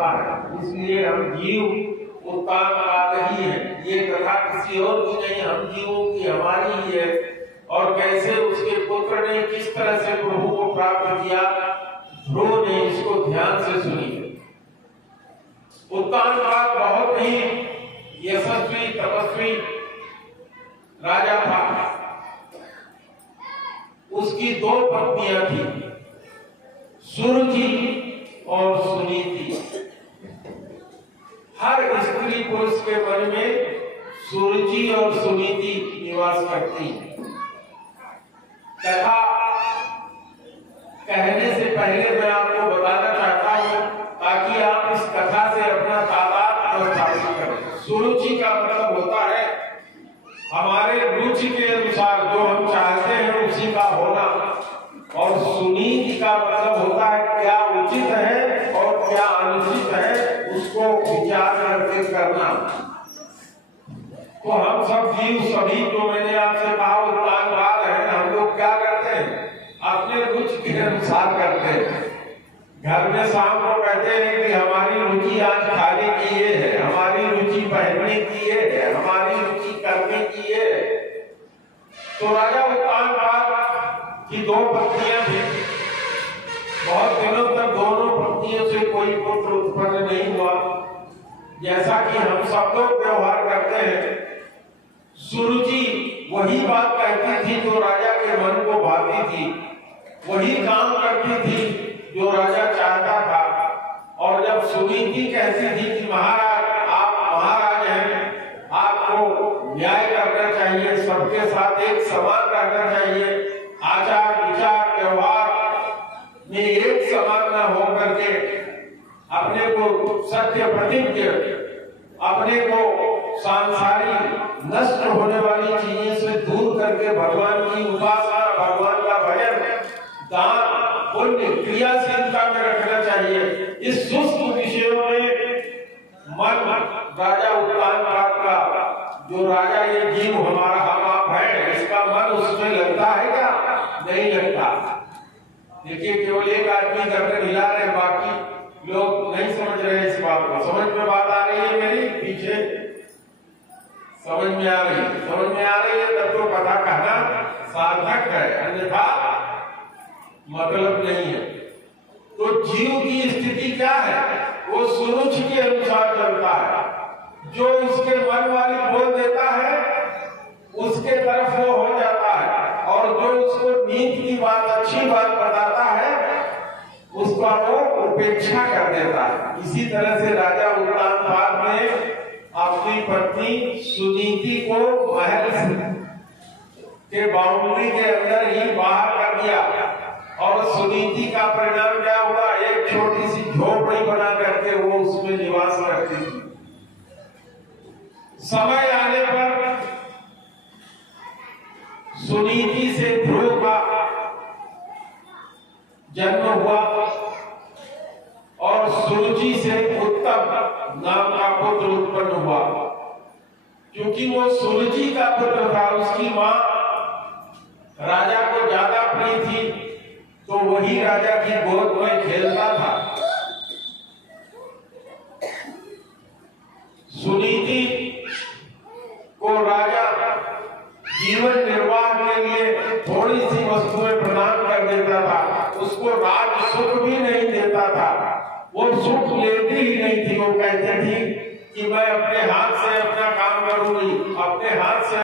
होता है, इसलिए हम जीव उत्तानपाद ही है। ये कथा किसी और की नहीं, हम जीवों की हमारी ही है। और कैसे उसके पुत्र ने किस तरह से प्रभु को प्राप्त किया, ध्रुव ने इसको ध्यान से सुनी। उत्तानपाद बहुत ही यशस्वी तपस्वी राजा था। उसकी दो पत्नियां थी, सुरुचि और सुनीति। हर स्त्री पुरुष के मन में सुरुचि और सुनीति निवास करती है। कथा कहने से पहले मैं आपको बताना चाहता हूं, ताकि आप इस कथा से अपना तादाद स्थापित करें। सुरुचि का मतलब होता है हमारे रुचि के अनुसार जो हम चाहते हैं उसी का होना, और सुनीति का मतलब होता है क्या उचित है और क्या अनुचित है, उसको विचार करके करना। तो हम सब जीव सभी, जो मैंने आपसे कहा उत्तानपाद है, हम लोग क्या करते हैं, अपने रुचि के अनुसार करते हैं। घर में शाम को कहते हैं कि हमारी रुचि आज खाने की ये है, हमारी रुचि पहनने की ये है, हमारी रुचि करने की ये है। तो राजा उत्तानपाद की दो पत्नियां थी। बहुत दिनों तक दोनों पत्नियों से कोई पुत्र उत्पन्न नहीं हुआ। जैसा कि हम सब लोग व्यवहार करते हैं, सुरुचि वही बात कहती थी जो राजा के मन को भाती थी, वही काम करती थी जो राजा चाहता था। और जब सुनीति कहती थी कि महाराज आप महाराज हैं, आपको न्याय करना चाहिए, सबके साथ एक समान रहना चाहिए, आचार विचार व्यवहार में एक समान न हो करके अपने को सत्य प्रतिज्ञ, अपने को सांसारिक नष्ट होने वाली चीजें से दूर करके भगवान की उपासना, भगवान का भजन, दान पुण्य क्रियाशीलता में रखना चाहिए। इस सुस्त विषयों में मन राजा उत्तानपाद का, जो राजा ये जीव हमारा हम आप है, इसका मन उसमें लगता है क्या? नहीं लगता। देखिए केवल एक आदमी गर्दन हिला रहे, बाकी लोग नहीं समझ रहे इस बात को। समझ में बात आ रही है मेरी? पीछे समझ में आ रही है? समझ में आ रही है तब तो कथा कहना सार्थक है, अन्यथा मतलब नहीं है। तो जीव की स्थिति क्या है? वो सुरुचि के अनुसार चलता है। जो उसके मन वाली बोल देता है उसके तरफ वो हो जाता है, और जो उसको नीति की बात, अच्छी बात बताता है, उसका वो उपेक्षा कर देता है। इसी तरह से राजा उत्तानपाद ने अपनी पत्नी सुनीति को महल के बाउंड्री के अंदर ही बाहर कर दिया। और सुनीति का परिणाम क्या हुआ? एक छोटी सी झोपड़ी बना करके वो उसमें निवास करती थी। समय आने पर सुनीति से ध्रुव का जन्म हुआ और सुरुचि से उत्तम नाम का पुत्र उत्पन्न हुआ। क्योंकि वो सुरुचि का पुत्र था, उसकी मां राजा को ज्यादा प्रिय थी, तो वही राजा की गोद में खेलता था। सुनीति को राजा जीवन निर्वाह के लिए थोड़ी सी वस्तुएं प्रदान कर देता था, उसको राज सुख भी नहीं देता था। वो सुख लेती ही नहीं थी। वो कहती थी कि मैं अपने हाथ से अपना काम करूंगी, अपने हाथ से